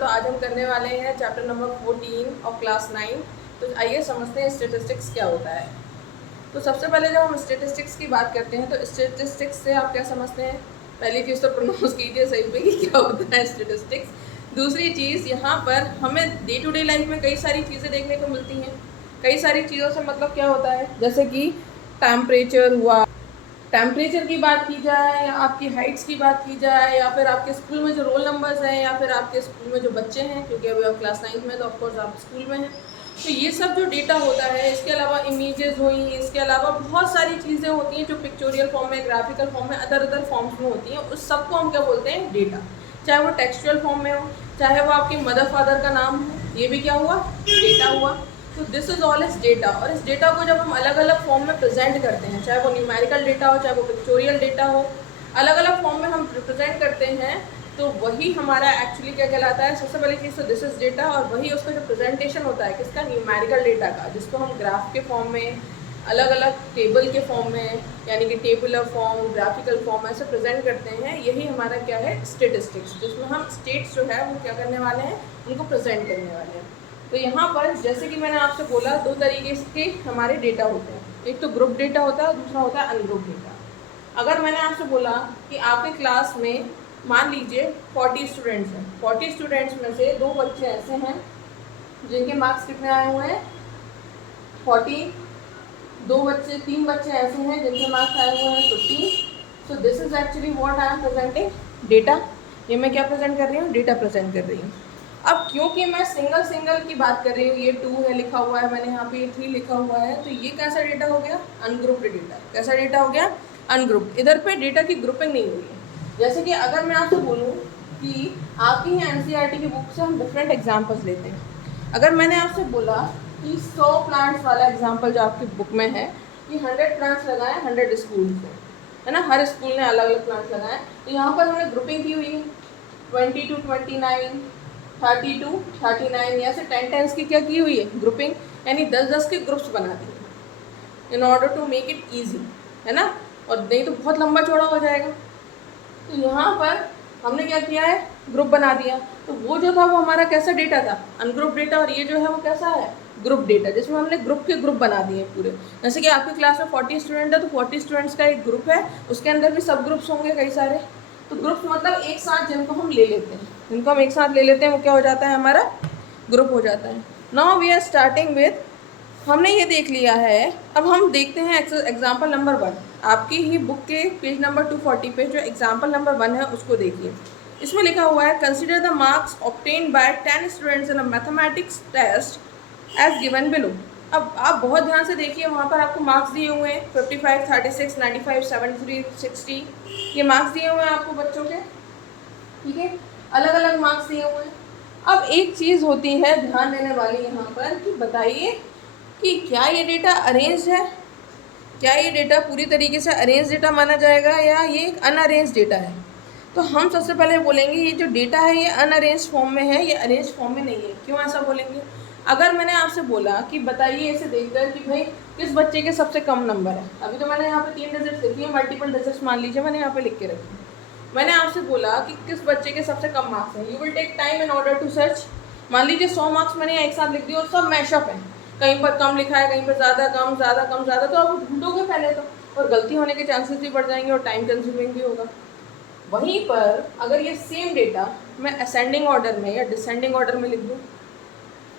तो आज हम करने वाले हैं चैप्टर नंबर 14 और क्लास 9। तो आइए समझते हैं स्टेटिस्टिक्स क्या होता है। तो सबसे पहले जब हम स्टेटिस्टिक्स की बात करते हैं तो स्टेटिस्टिक्स से आप क्या समझते हैं? पहली चीज़ तो प्रोनाउंस कीजिए सही पे कि क्या होता है स्टेटिस्टिक्स। दूसरी चीज़, यहाँ पर हमें डे टू डे लाइफ में कई सारी चीज़ें देखने को मिलती हैं। कई सारी चीज़ों से मतलब क्या होता है, जैसे कि टेम्परेचर हुआ, टेम्परेचर की बात की जाए, या आपकी हाइट्स की बात की जाए, या फिर आपके स्कूल में जो रोल नंबर्स हैं, या फिर आपके स्कूल में जो बच्चे हैं, क्योंकि अभी आप क्लास 9 में तो ऑफकोर्स आप स्कूल में हैं। तो ये सब जो डेटा होता है, इसके अलावा इमेजेस हुई, इसके अलावा बहुत सारी चीज़ें होती हैं जो पिक्चोरियल फॉर्म में, ग्राफिकल फॉर्म में, अदर फॉर्म्स में होती हैं। उस सबको हम क्या बोलते हैं? डेटा। चाहे वो टेक्सचुअल फॉर्म में हो, चाहे वो आपके मदर फादर का नाम हो, ये भी क्या हुआ? डेटा हुआ। तो this is all is data. और इस डेटा को जब हम अलग अलग फॉर्म में प्रेजेंट करते हैं, चाहे वो न्यूमेरिकल डेटा हो, चाहे वो पिक्चोरियल डेटा हो, अलग अलग फॉर्म में हम रिप्रेजेंट करते हैं, तो वही हमारा एक्चुअली क्या कहलाता है? सबसे पहली चीज़ तो दिस इज डेटा, और वही उसका जो प्रेजेंटेशन होता है किसका? न्यूमेरिकल डेटा का, जिसको हम ग्राफ के फॉर्म में, अलग अलग टेबल के फॉर्म में, यानी कि टेबुलर फॉर्म, ग्राफिकल फॉर्म ऐसे प्रेजेंट करते हैं। यही हमारा क्या है? स्टेटिस्टिक्स, जिसमें हम स्टेट्स जो है वो क्या करने वाले हैं? उनको प्रेजेंट करने वाले हैं। तो यहाँ पर जैसे कि मैंने आपसे बोला, दो तरीके के हमारे डेटा होते हैं। एक तो ग्रुप डेटा होता है, दूसरा होता है अनग्रुप डेटा। अगर मैंने आपसे बोला कि आपके क्लास में मान लीजिए 40 स्टूडेंट्स हैं, 40 स्टूडेंट्स में से 2 बच्चे ऐसे हैं जिनके मार्क्स कितने आए हुए हैं? 40। 3 बच्चे ऐसे हैं जिनके मार्क्स आए हुए हैं 50। सो this is actually what I am presenting, data. ये मैं क्या प्रेजेंट कर रही हूँ? डेटा प्रेजेंट कर रही हूँ। अब क्योंकि मैं सिंगल की बात कर रही हूँ, ये 2 है लिखा हुआ है, मैंने यहाँ पे ये 3 लिखा हुआ है, तो ये कैसा डेटा हो गया? Ungrouped data. कैसा डेटा हो गया? अनग्रुप्ड। इधर पे डेटा की ग्रुपिंग नहीं हुई है। जैसे कि अगर मैं आपसे बोलूँ कि आपकी ही एनसीईआरटी की बुक से हम डिफरेंट एग्जाम्पल्स लेते हैं। अगर मैंने आपसे बोला कि 100 प्लांट्स वाला एग्जाम्पल जो आपकी बुक में है, कि 100 प्लांट्स लगाए 100 स्कूल से, है ना, हर स्कूल ने अलग अलग प्लांट्स लगाए, तो यहाँ पर हमने ग्रुपिंग की हुई है 20 to 29, 30 to 39, ऐसे 10 की क्या की हुई है? ग्रुपिंग, यानी 10 के ग्रुप्स बना दिए in order to make it easy, है ना, और नहीं तो बहुत लंबा चौड़ा हो जाएगा। तो यहाँ पर हमने क्या किया है? ग्रुप बना दिया। तो वो जो था वो हमारा कैसा डेटा था? Ungroup data. और ये जो है वो कैसा है? ग्रुप डेटा, जिसमें हमने ग्रुप के ग्रुप बना दिए पूरे। जैसे कि आपकी क्लास में 40 स्टूडेंट है, तो 40 स्टूडेंट्स का एक ग्रुप है, उसके अंदर भी सब ग्रुप्स होंगे कई सारे। तो ग्रुप मतलब एक साथ जिनको हम ले लेते हैं, जिनको हम एक साथ ले लेते हैं, वो क्या हो जाता है? हमारा ग्रुप हो जाता है। Now we are starting with, हमने ये देख लिया है। अब हम देखते हैं एग्जाम्पल नंबर 1। आपकी ही बुक के पेज नंबर 240 पे जो एग्जाम्पल नंबर 1 है उसको देखिए। इसमें लिखा हुआ है, consider the marks obtained by 10 students in a mathematics test as given below. अब आप बहुत ध्यान से देखिए, वहाँ पर आपको मार्क्स दिए हुए हैं 55, 36, 95, 73, 60, ये मार्क्स दिए हुए हैं आपको बच्चों के, ठीक है, अलग अलग मार्क्स दिए हुए हैं। अब एक चीज़ होती है ध्यान देने वाली यहाँ पर, कि बताइए कि क्या ये डेटा अरेंज है? क्या ये डेटा पूरी तरीके से अरेंज डेटा माना जाएगा, या ये एक अनअरेंज डेटा है? तो हम सबसे पहले बोलेंगे ये जो डेटा है ये अनअरेंज फॉर्म में है, ये अरेंज फॉर्म में नहीं है। क्यों ऐसा बोलेंगे? अगर मैंने आपसे बोला कि बताइए इसे देखकर कि भाई किस बच्चे के सबसे कम नंबर है, अभी तो मैंने यहाँ पे 3 डिजिट्स लिखी है, मल्टीपल डिजिट्स मान लीजिए मैंने यहाँ पे लिख के रखी। मैंने आपसे बोला कि किस बच्चे के सबसे कम मार्क्स हैं, you will take time in order to search. मान लीजिए 100 मार्क्स मैंने एक साथ लिख दिए और सब मैशअप है, कहीं पर कम लिखा है, कहीं पर ज़्यादा कम, ज़्यादा कम, ज़्यादा, तो आप ढूंढोगे पहले तो, और गलती होने के चांसेस भी बढ़ जाएंगे और टाइम कंज्यूमिंग भी होगा। वहीं पर अगर ये सेम डेटा मैं असेंडिंग ऑर्डर में या डिसेंडिंग ऑर्डर में लिख दूँ,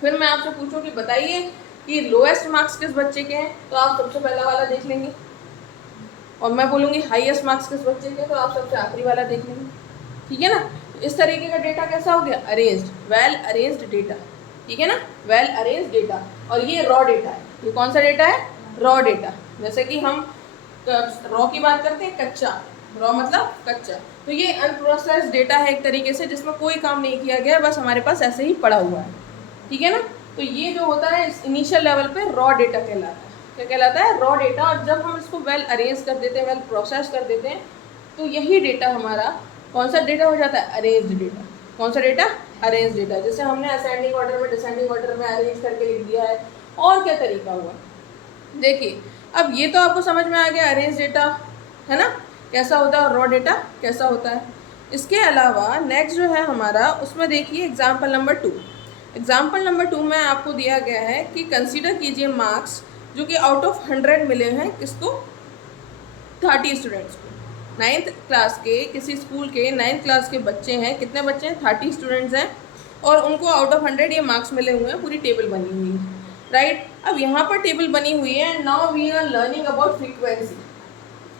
फिर मैं आपसे पूछूँ कि बताइए कि लोएस्ट मार्क्स किस बच्चे के हैं, तो आप सबसे पहला वाला देख लेंगे, और मैं बोलूँगी हाईएस्ट मार्क्स किस बच्चे के, तो आप सबसे आखिरी वाला देख लेंगे, ठीक है ना। इस तरीके का डेटा कैसा हो गया? अरेंज्ड, वेल अरेंज्ड डेटा, ठीक है ना, वेल अरेंज्ड डेटा। और ये रॉ डेटा है। ये कौन सा डेटा है? Raw data. जैसे कि हम रॉ की बात करते हैं, कच्चा, रॉ मतलब कच्चा, तो ये अनप्रोसेस्ड डेटा है एक तरीके से, जिसमें कोई काम नहीं किया गया, बस हमारे पास ऐसे ही पड़ा हुआ है, ठीक है ना। तो ये जो होता है इनिशियल लेवल पे रॉ डेटा कहलाता है। क्या कहलाता है? Raw data. और जब हम इसको वेल अरेंज कर देते हैं, वेल प्रोसेस कर देते हैं, तो यही डेटा हमारा कौन सा डेटा हो जाता है? Arrange data. कौन सा डेटा? Arrange data. जैसे हमने असेंडिंग ऑर्डर में, डिसेंडिंग ऑर्डर में अरेंज करके लिख दिया है। और क्या तरीका हुआ देखिए। अब ये तो आपको समझ में आ गया अरेंज डेटा, है ना, कैसा होता है, और रॉ डेटा कैसा होता है। इसके अलावा नेक्स्ट जो है हमारा, उसमें देखिए एग्जाम्पल नंबर 2। एग्जाम्पल नंबर 2 में आपको दिया गया है कि कंसीडर कीजिए मार्क्स जो कि आउट ऑफ 100 मिले हैं किसको, 30 स्टूडेंट्स को। 9th क्लास के किसी स्कूल के 9th क्लास के बच्चे हैं, कितने बच्चे हैं, 30 स्टूडेंट्स हैं, और उनको आउट ऑफ 100 ये मार्क्स मिले हुए हैं। पूरी टेबल बनी हुई है, राइट। अब यहाँ पर टेबल बनी हुई है and now we are learning about frequency.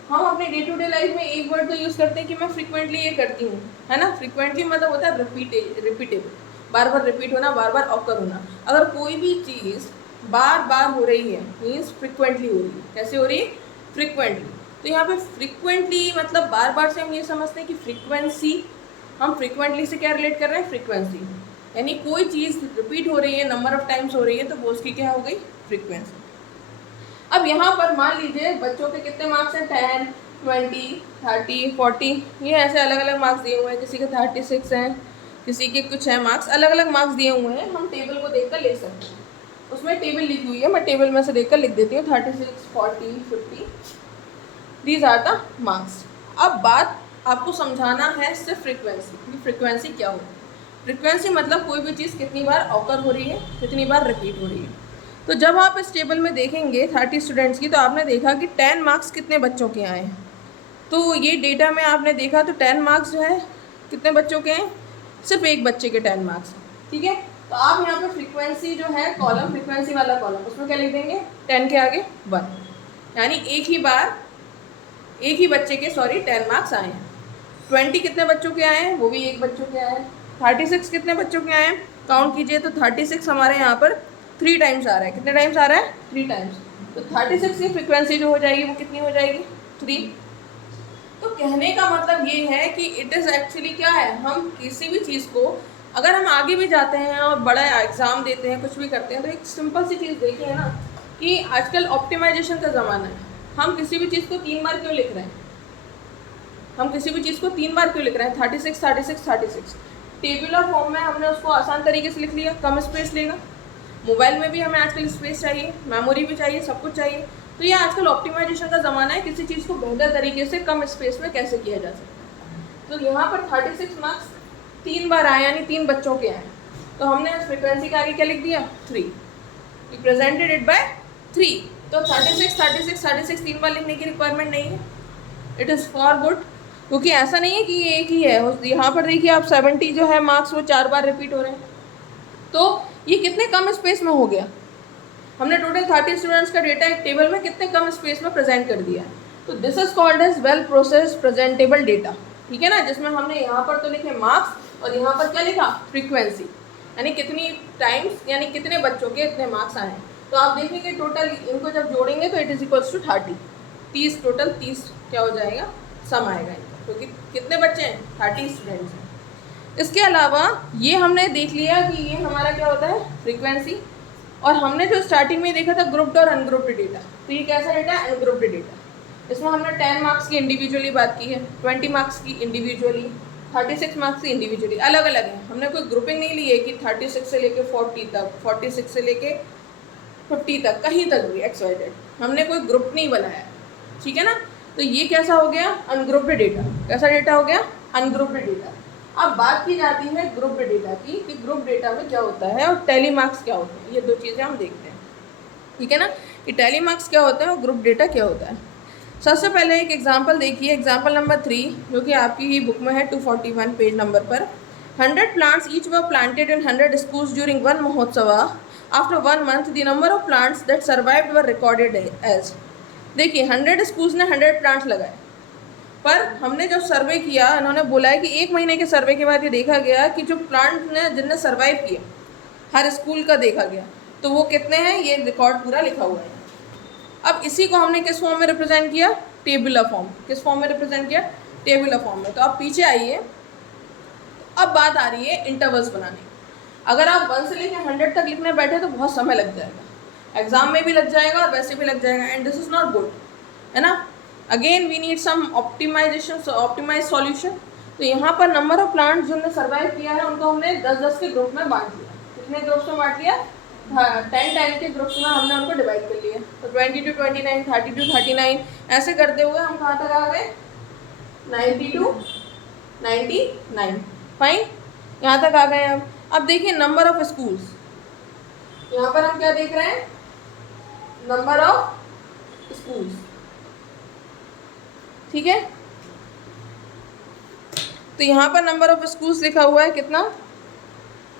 हम अपने डे टू डे लाइफ में एक वर्ड तो यूज़ करते हैं कि मैं फ्रीक्वेंटली ये करती हूँ, है ना। फ्रीक्वेंटली मतलब होता है रिपीटेबल, बार बार रिपीट होना, बार बार ऑकर होना। अगर कोई भी चीज़ बार बार हो रही है मीन्स फ्रीक्वेंटली हो रही है। कैसे हो रही है, फ्रीक्वेंटली। तो यहाँ पे फ्रीक्वेंटली मतलब बार बार से हम ये समझते हैं कि फ्रीक्वेंसी, हम फ्रीक्वेंटली से क्या रिलेट कर रहे हैं, फ्रीक्वेंसी, यानी कोई चीज़ रिपीट हो रही है, नंबर ऑफ टाइम्स हो रही है, तो वो उसकी क्या हो गई, फ्रीक्वेंसी। अब यहाँ पर मान लीजिए बच्चों के कितने मार्क्स हैं, 10, 20, 30, 40, ये ऐसे अलग अलग मार्क्स दिए हुए हैं। किसी के 36 हैं, किसी के कुछ है मार्क्स, अलग अलग मार्क्स दिए हुए हैं। हम टेबल को देखकर ले सकते हैं, उसमें टेबल लिखी हुई है, मैं टेबल में से देखकर लिख देती हूँ। 36, 40, 50, दीज आर द मार्क्स। अब बात आपको समझाना है सिर्फ फ्रीक्वेंसी। फ्रीक्वेंसी क्या होती है, फ्रीक्वेंसी मतलब कोई भी चीज़ कितनी बार ऑकर हो रही है, कितनी बार रिपीट हो रही है। तो जब आप इस टेबल में देखेंगे 30 स्टूडेंट्स की, तो आपने देखा कि 10 मार्क्स कितने बच्चों के आए हैं। तो ये डेटा में आपने देखा तो 10 मार्क्स जो है कितने बच्चों के हैं, सिर्फ एक बच्चे के 10 मार्क्स, ठीक है। तो आप यहाँ पे फ्रीक्वेंसी जो है कॉलम, फ्रीक्वेंसी वाला कॉलम, उसमें क्या लिख देंगे, 10 के आगे 1, यानी एक ही बार एक ही बच्चे के 10 मार्क्स आए हैं। 20 कितने बच्चों के आए हैं, वो भी एक बच्चों के आए हैं। 36 कितने बच्चों के आए हैं, काउंट कीजिए तो 36 हमारे यहाँ पर 3 टाइम्स आ रहा है। कितने टाइम्स आ रहा है, 3 टाइम्स। तो 36 की फ्रीक्वेंसी जो हो जाएगी वो कितनी हो जाएगी, 3। तो कहने का मतलब ये है कि इट इज़ एक्चुअली क्या है, हम किसी भी चीज़ को अगर हम आगे भी जाते हैं और बड़ा एग्ज़ाम देते हैं, कुछ भी करते हैं, तो एक सिंपल सी चीज़ देखिए ना कि आजकल ऑप्टिमाइजेशन का ज़माना है। हम किसी भी चीज़ को 3 बार क्यों लिख रहे हैं, हम किसी भी चीज़ को 3 बार क्यों लिख रहे हैं, 36, 36, 36। टेबुलर फॉर्म में हमने उसको आसान तरीके से लिख लिया, कम स्पेस लेगा। मोबाइल में भी हमें आजकल स्पेस चाहिए, मेमोरी भी चाहिए, सब कुछ चाहिए। तो ये आजकल ऑप्टिमाइजेशन का ज़माना है, किसी चीज़ को बेहतर तरीके से कम स्पेस में कैसे किया जा सकता है। तो यहाँ पर 36 मार्क्स 3 बार आए, यानी 3 बच्चों के आए। तो हमने उस फ्रिक्वेंसी के आगे क्या लिख दिया, 3, रिप्रेजेंटेड इट बाय 3। तो 36, 36, 36 3 बार लिखने की रिक्वायरमेंट नहीं है, इट इज़ फॉर गुड, क्योंकि ऐसा नहीं है कि ये एक ही है। यहाँ पर देखिए आप 70 जो है मार्क्स वो 4 बार रिपीट हो रहे हैं। तो ये कितने कम स्पेस में हो गया, हमने टोटल 30 स्टूडेंट्स का डेटा एक टेबल में कितने कम स्पेस में प्रेजेंट कर दिया है। तो this is called as well processed presentable data, ठीक है ना, जिसमें हमने यहाँ पर तो लिखे मार्क्स और यहाँ पर क्या लिखा, फ्रीक्वेंसी, यानी कितनी टाइम्स, यानी कितने बच्चों के इतने मार्क्स आए हैं। तो आप देखेंगे टोटल इनको जब जोड़ेंगे तो it is equals to 30 total 30 क्या हो जाएगा, सम आएगा इनका, क्योंकि कितने बच्चे हैं, 30 स्टूडेंट्स हैं। इसके अलावा ये हमने देख लिया कि ये हमारा क्या होता है, फ्रीक्वेंसी। और हमने जो स्टार्टिंग में देखा था ग्रुप्ड और अनग्रुप्ड डेटा, तो ये कैसा डेटा है, अनग्रुप्ड डेटा। इसमें हमने 10 मार्क्स की इंडिविजुअली बात की है, 20 मार्क्स की इंडिविजुअली, 36 मार्क्स की इंडिविजुअली, अलग अलग है। हमने कोई ग्रुपिंग नहीं ली है कि 36 से लेके 40 तक, 46 से लेके 50 तक, कहीं तक भी XYZ, हमने कोई ग्रुप नहीं बनाया, ठीक है ना। तो ये कैसा हो गया, अनग्रुप्ड डेटा। कैसा डेटा हो गया, अनग्रुप्ड डेटा। अब बात की जाती है ग्रुप डेटा की, कि ग्रुप डेटा में क्या होता है और टैली मार्क्स क्या होते हैं। ये दो चीज़ें हम देखते हैं, ठीक है ना, कि टैली मार्क्स क्या होता है और ग्रुप डेटा क्या होता है। सबसे पहले एक एग्जांपल देखिए, एग्जांपल नंबर 3, जो कि आपकी ही बुक में है 241 पेज नंबर पर। 100 plants each were planted in 100 schools during 1 महोत्सव। After 1 month the number of plants that survived were recorded as. देखिए 100 स्कूल्स ने 100 प्लांट्स लगाए, पर हमने जब सर्वे किया, इन्होंने बोला है कि 1 महीने के सर्वे के बाद ये देखा गया कि जो प्लांट ने जिनने सर्वाइव किया, हर स्कूल का देखा गया, तो वो कितने हैं, ये रिकॉर्ड पूरा लिखा हुआ है। अब इसी को हमने किस फॉर्म में रिप्रेजेंट किया, टेबुलर फॉर्म। किस फॉर्म में रिप्रेजेंट किया, टेबुलर फॉर्म में। तो आप पीछे आइए, अब बात आ रही है इंटरवल्स बनाने की। अगर आप 1 से लेकर 100 तक लिखने बैठे तो बहुत समय लग जाएगा, एग्जाम में भी लग जाएगा और वैसे भी लग जाएगा, and this is not good, है ना। Again we need some optimization, optimize solution. तो यहाँ पर नंबर ऑफ प्लांट्स जिन्होंने सर्वाइव किया है उनको हमने 10-10 के ग्रुप में बांट दिया। कितने ग्रुप्स में बांट लिया, 10 के ग्रुप्स में हमने उनको डिवाइड कर लिया। तो 20 to 29, 30 to 39 ऐसे करते हुए हम कहाँ तक आ गए, 90 to 99। फाइन, यहाँ तक आ गए हम। अब देखिए नंबर ऑफ स्कूल्स, यहाँ पर हम क्या देख रहे हैं, नंबर ऑफ स्कूल्स, ठीक है। तो यहाँ पर नंबर ऑफ स्कूल्स लिखा हुआ है कितना,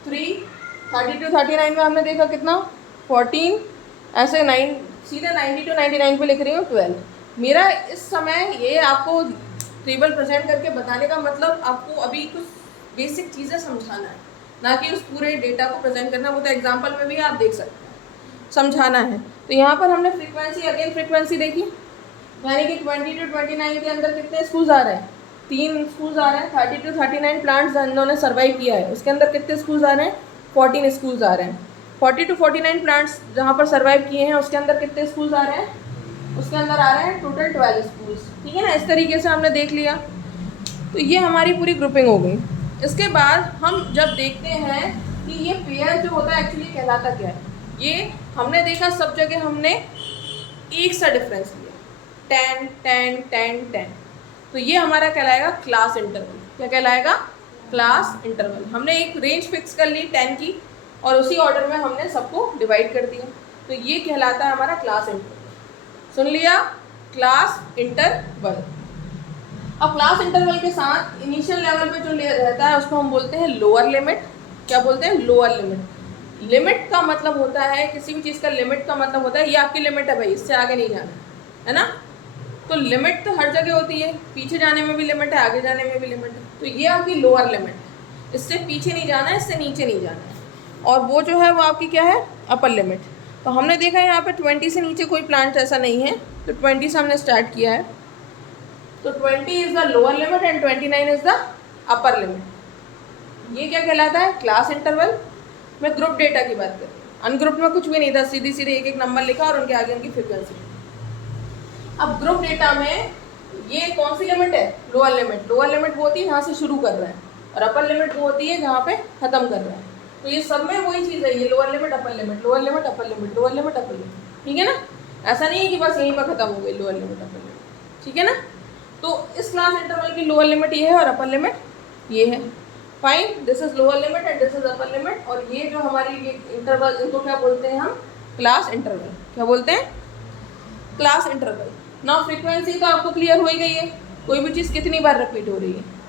3, 32 39 में हमने देखा कितना 14, ऐसे 9 सीधे 92 99 पे लिख रही हूँ 12। मेरा इस समय ये आपको टेबल प्रेजेंट करके बताने का मतलब आपको अभी कुछ बेसिक चीज़ें समझाना है, ना कि उस पूरे डेटा को प्रेजेंट करना। वो तो एग्जाम्पल में भी आप देख सकते हैं, समझाना है। तो यहाँ पर हमने फ्रीक्वेंसी, अगेन फ्रीक्वेंसी देखी, यानी कि 22 29 के अंदर कितने स्कूल्स आ रहे हैं, 3 स्कूल्स आ रहे हैं। 32 39 प्लांट्स जिन्होंने सर्वाइव किया है उसके अंदर कितने स्कूल्स आ रहे हैं, 14 स्कूल्स आ रहे हैं। 42 49 प्लांट्स जहाँ पर सर्वाइव किए हैं उसके अंदर कितने स्कूल्स आ रहे हैं, उसके अंदर आ रहे हैं टोटल 12 स्कूल्स, ठीक है ना। इस तरीके से हमने देख लिया। तो ये हमारी पूरी ग्रुपिंग हो गई। इसके बाद हम जब देखते हैं कि ये पेयर जो होता है एक्चुअली कहलाता क्या है, ये हमने देखा सब जगह हमने एक सा डिफरेंस लिया, 10 10 10 10। तो ये हमारा कहलाएगा क्लास इंटरवल। क्या कहलाएगा, क्लास इंटरवल। हमने एक रेंज फिक्स कर ली 10 की और उसी ऑर्डर में हमने सबको डिवाइड कर दिया। तो ये कहलाता है हमारा क्लास इंटरवल। सुन लिया, क्लास इंटरवल। अब क्लास इंटरवल के साथ इनिशियल लेवल पे जो रहता है उसको हम बोलते हैं लोअर लिमिट। क्या बोलते हैं, लोअर लिमिट। लिमिट का मतलब होता है, किसी भी चीज़ का लिमिट का मतलब होता है ये आपकी लिमिट है भाई, इससे आगे नहीं जाना है ना। तो लिमिट तो हर जगह होती है, पीछे जाने में भी लिमिट है, आगे जाने में भी लिमिट है। तो ये आपकी लोअर लिमिट है, इससे पीछे नहीं जाना है, इससे नीचे नहीं जाना है। और वो जो है वो आपकी क्या है, अपर लिमिट। तो हमने देखा यहाँ पे 20 से नीचे कोई प्लांट ऐसा नहीं है, तो 20 से हमने स्टार्ट किया है। तो 20 is the lower limit and 29 is the upper limit. ये क्या कहलाता है, क्लास इंटरवल। मैं ग्रुप डेटा की बात कर रही हूँ, अनग्रुप में कुछ भी नहीं था, सीधी सीधे एक एक नंबर लिखा और उनके आगे उनकी फ्रीक्वेंसी। अब ग्रुप डेटा में ये कौन सी लिमिट है, लोअर लिमिट। लोअर लिमिट वो होती है जहाँ से शुरू कर रहा है, और अपर लिमिट वो होती है जहाँ पे ख़त्म कर रहा है। तो ये सब में वही चीज़ है, ये lower limit upper limit, lower limit upper limit, lower limit upper limit, ठीक है ना। ऐसा नहीं है कि बस यहीं पर ख़त्म हो गई लोअर लिमिट अपर लिमिट, ठीक है ना। तो इस क्लास इंटरवल की लोअर लिमिट ये है और अपर लिमिट ये है। Fine, this is lower limit and this is upper limit. और ये जो हमारी ये इंटरवल, इनको क्या बोलते हैं हम, क्लास इंटरवल। क्या बोलते हैं, क्लास इंटरवल। ना फ्रीक्वेंसी तो आपको क्लियर हो ही गई है, कोई भी चीज़ कितनी बार रिपीट हो रही है।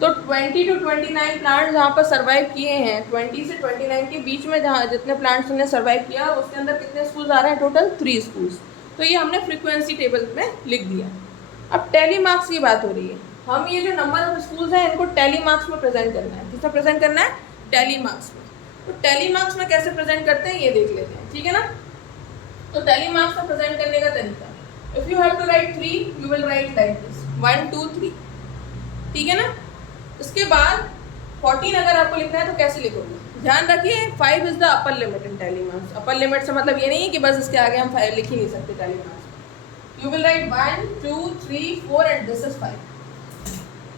तो 20 to 29 प्लांट्स जहाँ पर सर्वाइव किए हैं, 20 से 29 के बीच में जहाँ जितने प्लांट्स ने सर्वाइव किया उसके अंदर कितने स्कूल्स आ रहे हैं, टोटल 3 स्कूल्स। तो ये हमने फ्रीक्वेंसी टेबल में लिख दिया। अब टैली मार्क्स की बात हो रही है, हम ये जो नंबर ऑफ स्कूल्स हैं इनको टैली मार्क्स में प्रेजेंट करना है। किसमें प्रेजेंट करना है, टैली मार्क्स में। तो टैली मार्क्स में कैसे प्रेजेंट करते हैं ये देख लेते हैं, ठीक है ना। तो टैली मार्क्स में प्रेजेंट करने का तरीका, if you have to write 3 you will write like this 1 2 3, ठीक है ना। इसके बाद 14 अगर आपको लिखना है तो कैसे लिखोगे, ध्यान रखिए 5 is the upper limit in tally marks. Upper limit से मतलब ये नहीं है कि बस इसके आगे हम 5 लिख ही नहीं सकते tally marks. You will write 1 2 3 4 and this is 5.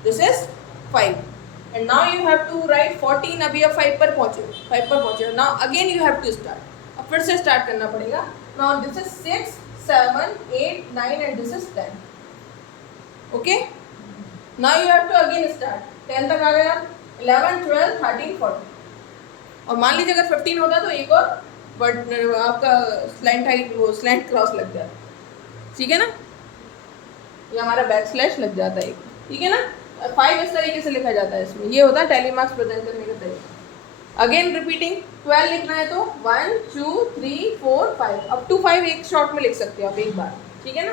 This is 5. And now you have to write 14. अभी आप 5 पर पहुँचे। Now again you have to start. अब फिर से start करना पड़ेगा। Now this is 6 7 8 9 and this is 10. Okay? Now you have to again start. 10 तक आ गया, 11 12 13 14। और मान लीजिए अगर 15 होता तो एक और बट आपका स्लैंट हाइट वो स्लैंट क्रॉस लग जाता, ठीक है ना, ये हमारा बैक स्लैश लग जाता है, ठीक है ना। 5 इस तरीके से लिखा जाता है इसमें, ये होता है टैली मार्क्स प्रेजेंट करने का तरीका। अगेन रिपीटिंग, 12 लिखना है तो 1 2 3 4 5 अप टू 5 एक शॉट में लिख सकते हो आप एक बार, ठीक है ना।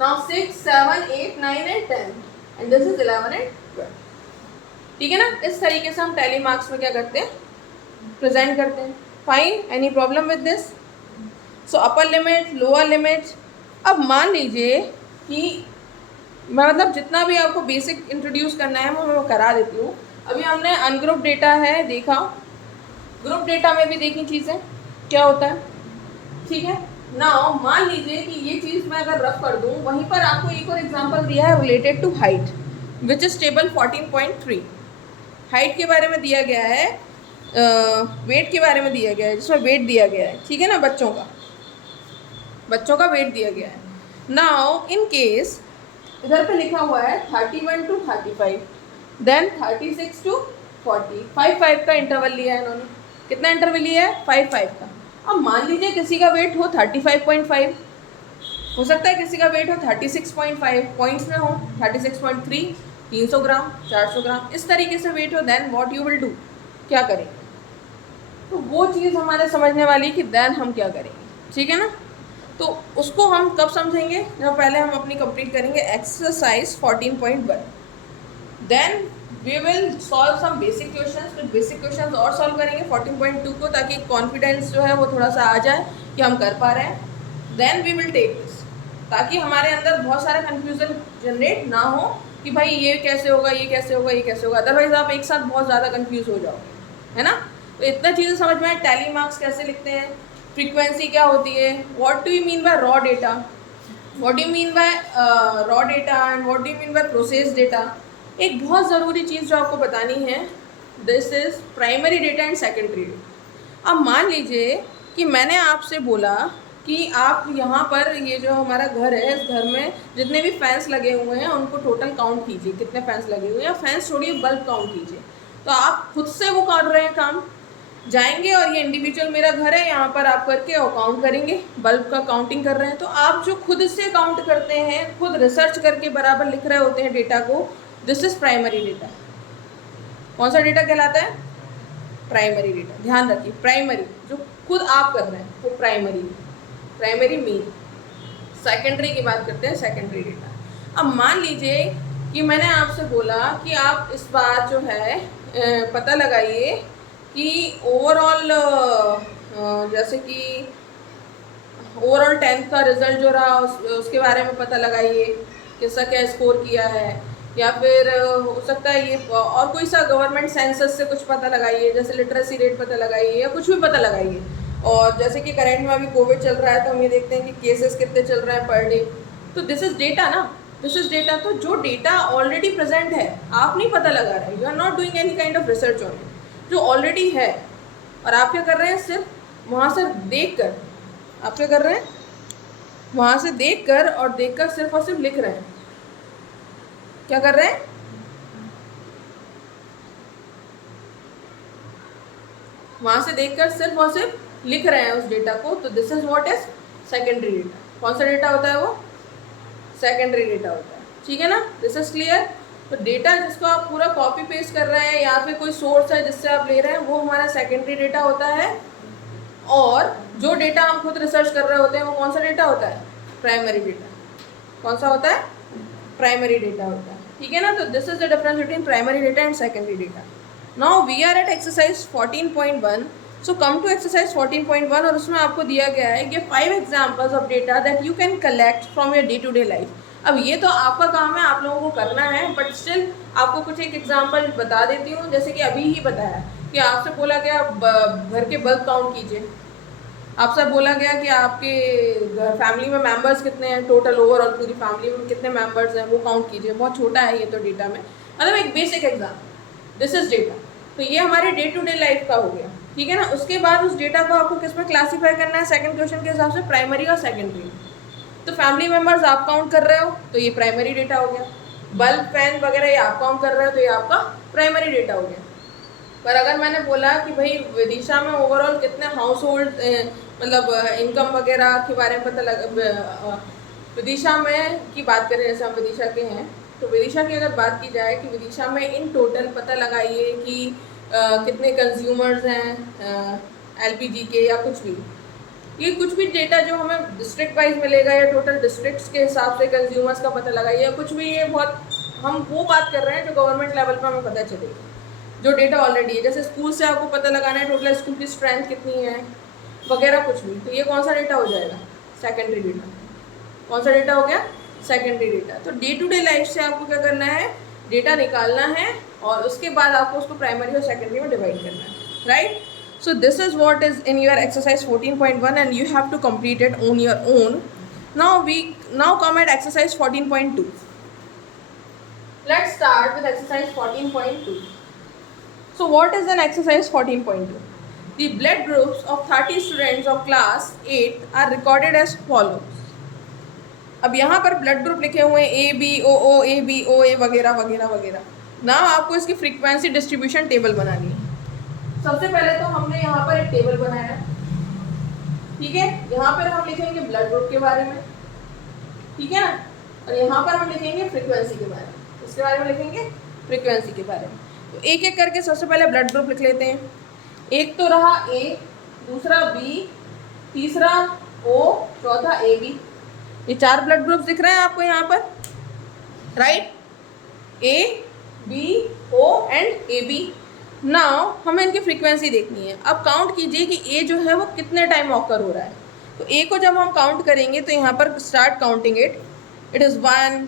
Now 6 7 8 9 and 10 and this is 11 and 12, ठीक है ना। इस तरीके से हम टैली मार्क्स में क्या करते हैं, प्रेजेंट करते हैं। Fine, any problem with this. So upper limit, lower limit. अब मान लीजिए कि मैं मतलब जितना भी आपको बेसिक इंट्रोड्यूस करना है मैं करा देती हूँ। अभी हमने अनग्रुप डेटा है देखा, ग्रुप डेटा में भी देखी चीज़ें क्या होता है, ठीक है। नाउ मान लीजिए कि ये चीज़ मैं अगर रफ कर दूँ, वहीं पर आपको एक और एग्जांपल दिया है related to height which is table 14.3। Height के बारे में दिया गया है, वेट के बारे में दिया गया है, जिसमें वेट दिया गया है, ठीक है ना, बच्चों का वेट दिया गया है। नाउ इन केस इधर पे लिखा हुआ है 31 to 35, देन 36 to 40, 5 का इंटरवल लिया है इन्होंने। कितना इंटरवल लिया है? 5 का। अब मान लीजिए किसी का वेट हो 35.5, हो सकता है किसी का वेट हो 36.5, पॉइंट्स में हो 36.3, 300 ग्राम, 400 ग्राम, इस तरीके से वेट हो। Then what you will do, क्या करेंगे? तो वो चीज़ हमारे समझने वाली कि देन हम क्या करेंगे, ठीक है ना। तो उसको हम कब समझेंगे? जब पहले हम अपनी कंप्लीट करेंगे exercise 14.1। Then we will solve some basic questions, कुछ बेसिक क्वेश्चंस और सॉल्व करेंगे 14.2 को, ताकि कॉन्फिडेंस जो है वो थोड़ा सा आ जाए कि हम कर पा रहे हैं। Then we will take this, ताकि हमारे अंदर बहुत सारा कन्फ्यूजन जनरेट ना हो कि भाई ये कैसे होगा, ये कैसे होगा, ये कैसे होगा। अदरवाइज आप एक साथ बहुत ज़्यादा कन्फ्यूज हो जाओगे, है ना। तो इतना चीज़ें समझ में आए। टैली मार्क्स कैसे लिखते हैं, फ्रीक्वेंसी क्या होती है, what do you mean by raw data, what do you mean by raw data and what do you mean by process data. एक बहुत ज़रूरी चीज़ जो आपको बतानी है, this is primary data and secondary data. अब मान लीजिए कि मैंने आपसे बोला कि आप यहाँ पर, ये जो हमारा घर है, इस घर में जितने भी फैंस लगे हुए हैं उनको टोटल काउंट कीजिए, कितने फैंस लगे हुए हैं, या फैंस छोड़िए बल्ब काउंट कीजिए। तो आप खुद से वो कर रहे हैं काम, जाएंगे और ये इंडिविजुअल मेरा घर है, यहाँ पर आप करके और काउंट करेंगे, बल्ब का काउंटिंग कर रहे हैं। तो आप जो खुद से काउंट करते हैं, खुद रिसर्च करके बराबर लिख रहे होते हैं डेटा को, दिस इज प्राइमरी डेटा। कौन सा डेटा कहलाता है? Primary data. ध्यान रखिए, प्राइमरी जो खुद आप कर रहे हैं वो प्राइमरी, प्राइमरी मीन। सेकेंडरी की बात करते हैं, सेकेंडरी डेटा। अब मान लीजिए कि मैंने आपसे बोला कि आप इस बार जो है पता लगाइए कि ओवरऑल, जैसे कि ओवरऑल 10th का रिजल्ट जो रहा उसके बारे में पता लगाइए, किसका क्या स्कोर किया है, या फिर हो सकता है ये और कोई सा गवर्नमेंट सेंसस से कुछ पता लगाइए, जैसे लिटरेसी रेट पता लगाइए या कुछ भी पता लगाइए। और जैसे कि करंट में अभी कोविड चल रहा है, तो हम ये देखते हैं कि केसेस कितने चल रहे हैं पर डे। तो दिस इज़ डेटा ना, दिस इज़ डेटा। तो जो डेटा ऑलरेडी प्रेजेंट है, आप नहीं पता लगा रहे, you are not doing any kind of research on it, जो ऑलरेडी है। और आप क्या कर रहे हैं? सिर्फ वहाँ से देख कर, आप क्या कर रहे हैं? वहाँ से देख कर और देख कर सिर्फ और सिर्फ लिख रहे हैं। क्या कर रहे हैं? वहाँ से देखकर सिर्फ और सिर्फ लिख रहे हैं उस डेटा को। तो this is what is secondary data. कौन सा डेटा होता है वो? सेकेंडरी डेटा होता है, ठीक है ना। This is clear. तो डेटा जिसको आप पूरा कॉपी पेस्ट कर रहे हैं या फिर कोई सोर्स है जिससे आप ले रहे हैं, वो हमारा सेकेंडरी डेटा होता है। और जो डेटा हम खुद रिसर्च कर रहे होते हैं वो कौन सा डेटा होता है? Primary data. कौन सा होता है? प्राइमरी डेटा होता है, ठीक है ना। तो this is the difference between primary data and secondary data. Now we are at exercise 14.1। So come to exercise 14.1, और उसमें आपको दिया गया है ये 5 examples of data that you can collect from your day to day life. अब ये तो आपका काम है, आप लोगों को करना है, बट स्टिल आपको कुछ एक एग्जाम्पल बता देती हूँ। जैसे कि अभी ही बताया कि आपसे बोला गया घर के बल्ब काउंट कीजिए, आपसे बोला गया कि आपके फैमिली में मेंबर्स कितने हैं, टोटल ओवरऑल पूरी फैमिली में कितने मेंबर्स हैं वो काउंट कीजिए। बहुत छोटा है ये तो डेटा में, मतलब एक basic exam, this is data. तो ये हमारे डे टू डे लाइफ का हो गया, ठीक है ना। उसके बाद उस डेटा को आपको किस में क्लासीफाई करना है? सेकंड क्वेश्चन के हिसाब से प्राइमरी और सेकेंडरी। तो फैमिली मेम्बर्स आप काउंट कर रहे हो तो ये प्राइमरी डेटा हो गया। बल्ब, फैन वगैरह ये आप काउंट कर रहे हो तो ये आपका प्राइमरी डेटा हो गया। पर अगर मैंने बोला कि भाई विदिशा में ओवरऑल कितने हाउस होल्ड, मतलब इनकम वगैरह के बारे में पता लगा, विदिशा में की बात करें, जैसे हम विदिशा के हैं, तो विदिशा की अगर बात की जाए कि विदिशा में इन टोटल पता लगाइए कि कितने कंज्यूमर्स हैं एलपीजी के, या कुछ भी, ये कुछ भी डेटा जो हमें डिस्ट्रिक्ट वाइज मिलेगा या टोटल डिस्ट्रिक्ट्स के हिसाब से कंज्यूमर्स का पता लगाइए, या कुछ भी, ये बहुत हम वो बात कर रहे हैं जो गवर्नमेंट लेवल पर हमें पता चलेगा, जो डेटा ऑलरेडी है। जैसे स्कूल से आपको पता लगाना है टोटल स्कूल की स्ट्रेंथ कितनी है वगैरह कुछ भी, तो ये कौन सा डेटा हो जाएगा? Secondary data. कौन सा डेटा हो गया? Secondary data. तो डे टू डे लाइफ से आपको क्या करना है? डेटा निकालना है और उसके बाद आपको उसको प्राइमरी और सेकेंडरी में डिवाइड करना है, right. So this is what is in your exercise 14.1 and you have to complete it on your own. Now come at exercise 14.2. Let's start with exercise 14.2. So what is an exercise 14.2? The blood groups of 30 students of class 8 are recorded as follows. अब यहाँ पर blood group लिखे हुए हैं A B O O A B O A वगैरह वगैरह वगैरह। ना आपको इसकी फ्रीक्वेंसी डिस्ट्रीब्यूशन टेबल बनानी है। सबसे पहले तो हमने यहाँ पर एक टेबल बनाया, ठीक है। यहाँ पर हम लिखेंगे ब्लड ग्रुप के बारे में, ठीक है ना, और यहाँ पर हम लिखेंगे फ्रीक्वेंसी के बारे में। इसके बारे में लिखेंगे फ्रीक्वेंसी के बारे में। तो एक एक करके सबसे पहले ब्लड ग्रुप लिख लेते हैं। एक तो रहा ए, दूसरा बी, तीसरा ओ, चौथा ए बी। ये 4 ब्लड ग्रुप्स दिख रहे हैं आपको यहाँ पर, right, A B O and A B. Now हमें इनकी फ्रीक्वेंसी देखनी है। अब काउंट कीजिए कि ए जो है वो कितने टाइम ऑकर हो रहा है। तो ए को जब हम काउंट करेंगे तो यहाँ पर start counting it is 1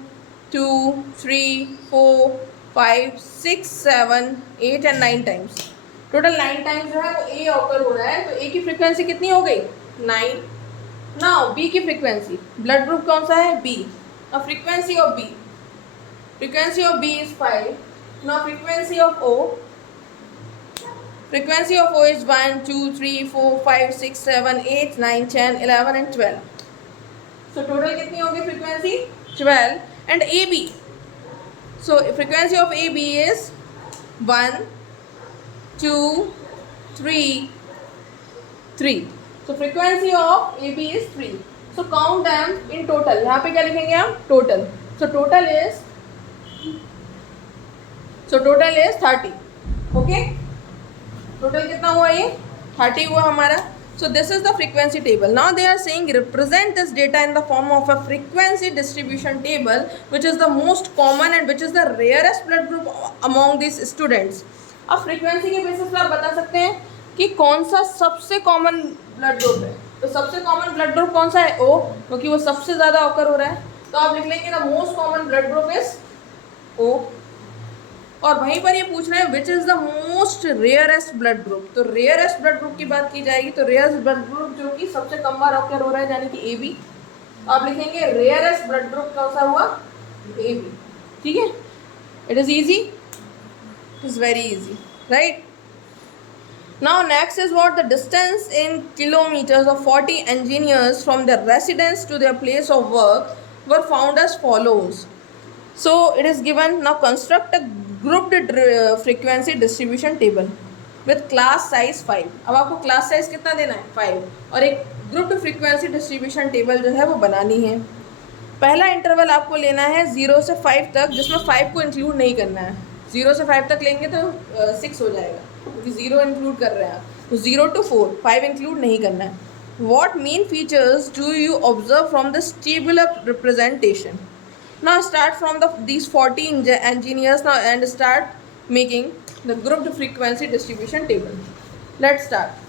2 3 4 5 6 7 8 and 9 times. Total 9 times जो है वो ए ऑकर हो रहा है। तो ए की फ्रीक्वेंसी कितनी हो गई? 9। नाउ बी की फ्रीक्वेंसी, ब्लड ग्रुप कौन सा है? B. Now frequency of B, frequency of B is 5. Now frequency of O, frequency of O is 1 2 3 4 5 6 7 8 9 10 11 and 12. So total कितनी होगी frequency? 12. And AB, so frequency of AB is 1 2 3 3. So frequency of AB is 3. So count them in total. यहाँ पे क्या लिखेंगे हम? Total. So total is 30. Okay, total कितना हुआ? ये 30 हुआ हमारा। So this is the frequency table. Now they are saying represent this data in the form of a frequency distribution table which is the most common and which is the rarest blood group among this students. अब frequency के basis पर आप बता सकते हैं कि कौन सा सबसे कॉमन ब्लड ग्रुप है। तो सबसे कॉमन ब्लड ग्रुप कौन सा है? ओ, क्योंकि वो सबसे ज़्यादा ऑकर हो रहा है। तो आप लिख लेंगे the most common blood group is O. और वहीं पर ये पूछ रहे हैं which is the most rarest blood group. तो रेयरेस्ट ब्लड ग्रुप की बात की जाएगी तो रेयरेस्ट ब्लड ग्रुप जो कि सबसे कम बार ऑकर हो रहा है यानी कि ए बी। आप लिखेंगे रेयरेस्ट ब्लड ग्रुप कौन सा हुआ? ए बी, ठीक है। It is easy, it is very easy, right. Now next is what the distance in kilometres of 40 engineers from their residence to their place of work were found as follows. So it is given, now construct a grouped frequency distribution table with class size 5. अब आपको class size कितना देना है? 5। और एक grouped frequency distribution table जो है वो बनानी है। पहला इंटरवल आपको लेना है 0 से 5 तक, जिसमें 5 को इंक्लूड नहीं करना है। 0 से 5 तक लेंगे तो 6 हो जाएगा, क्योंकि 0 इंक्लूड कर रहे हैं आप। तो 0 to 4, 5 इंक्लूड नहीं करना है। What main features do you observe from this tabular representation? Now start from these 40 engineers now and start making the grouped frequency distribution table. Let's start.